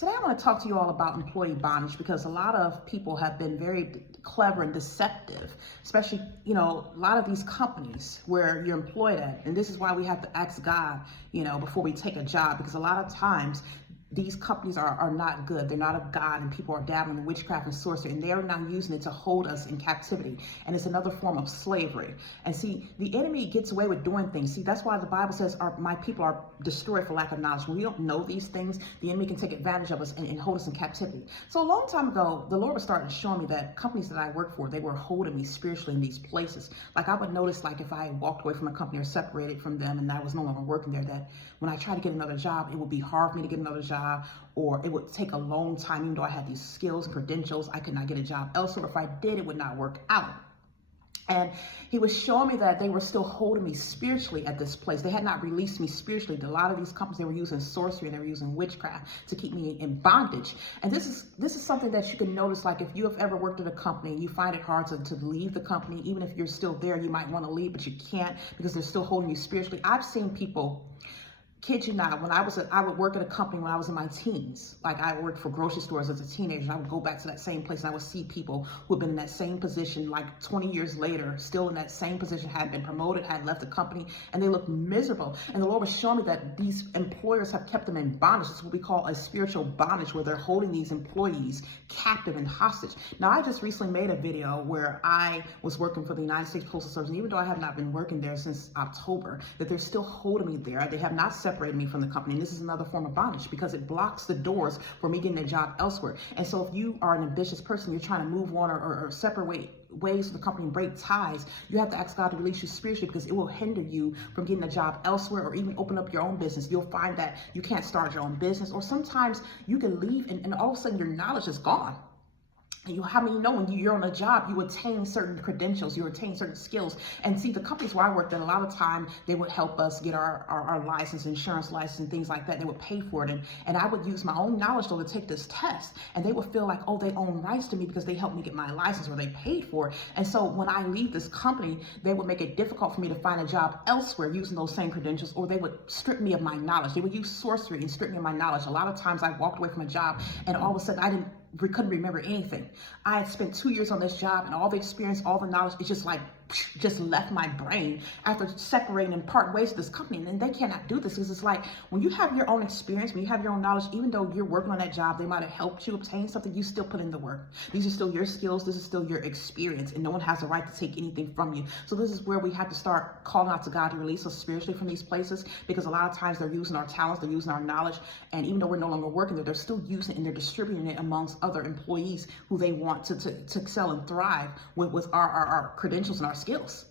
Today I want to talk to you all about employee bondage because a lot of people have been very clever and deceptive, especially, a lot of these companies where you're employed at. And this is why we have to ask God, before we take a job, because a lot of times these companies are not good. They're not of God, and people are dabbling in witchcraft and sorcery, and they're now using it to hold us in captivity. And it's another form of slavery. And see, the enemy gets away with doing things. See, that's why the Bible says my people are destroyed for lack of knowledge. When we don't know these things, the enemy can take advantage of us and hold us in captivity. So a long time ago, the Lord was starting to show me that companies that I work for, they were holding me spiritually in these places. Like I would notice, like if I walked away from a company or separated from them and I was no longer working there, that when I tried to get another job, it would be hard for me to get another job, or it would take a long time. Even though I had these skills and credentials, I could not get a job elsewhere. If I did, it would not work out. And he was showing me that they were still holding me spiritually at this place. They had not released me spiritually. A lot of these companies, they were using sorcery and they were using witchcraft to keep me in bondage. And this is something that you can notice. Like if you have ever worked at a company and you find it hard to leave the company, even if you're still there, you might want to leave, but you can't because they're still holding you spiritually. I've seen people, kid you not, when I would work at a company when I was in my teens. Like I worked for grocery stores as a teenager, and I would go back to that same place and I would see people who had been in that same position like 20 years later, still in that same position, hadn't been promoted, hadn't left the company, and they looked miserable. And the Lord was showing me that these employers have kept them in bondage. It's what we call a spiritual bondage, where they're holding these employees captive and hostage. Now, I just recently made a video where I was working for the United States Postal Service, and even though I have not been working there since October, that they're still holding me there. They have not separated me from the company. And this is another form of bondage because it blocks the doors for me getting a job elsewhere. And so if you are an ambitious person, you're trying to move on or separate ways with the company and break ties, you have to ask God to release you spiritually, because it will hinder you from getting a job elsewhere or even open up your own business. You'll find that you can't start your own business, or sometimes you can leave and all of a sudden your knowledge is gone. How many know when you're on a job, you attain certain credentials, you attain certain skills. And see, the companies where I worked at, a lot of time, they would help us get our license, insurance license, and things like that. They would pay for it. And I would use my own knowledge though to take this test. And they would feel like, oh, they own rights to me because they helped me get my license or they paid for it. And so when I leave this company, they would make it difficult for me to find a job elsewhere using those same credentials, or they would strip me of my knowledge. They would use sorcery and strip me of my knowledge. A lot of times I walked away from a job and all of a sudden couldn't remember anything. I had spent 2 years on this job, and all the experience, all the knowledge, it's just left my brain after separating and parting ways with this company. And they cannot do this, because it's like when you have your own experience, when you have your own knowledge, even though you're working on that job, they might have helped you obtain something, you still put in the work. These are still your skills, this is still your experience, and no one has the right to take anything from you. So this is where we have to start calling out to God to release us spiritually from these places, because a lot of times they're using our talents, they're using our knowledge, and even though we're no longer working there, they're still using it and they're distributing it amongst other employees who they want to excel and thrive with our credentials and our skills.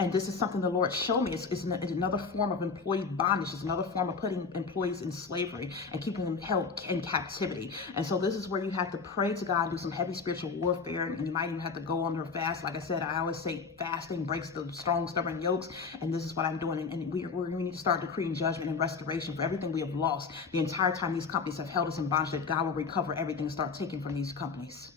And this is something the Lord showed me. It's another form of employee bondage. It's another form of putting employees in slavery and keeping them held in captivity. And so this is where you have to pray to God, do some heavy spiritual warfare, and you might even have to go under a fast. Like I said, I always say fasting breaks the strong, stubborn yokes, and this is what I'm doing. And we need to start decreeing judgment and restoration for everything we have lost the entire time these companies have held us in bondage, that God will recover everything and start taking from these companies.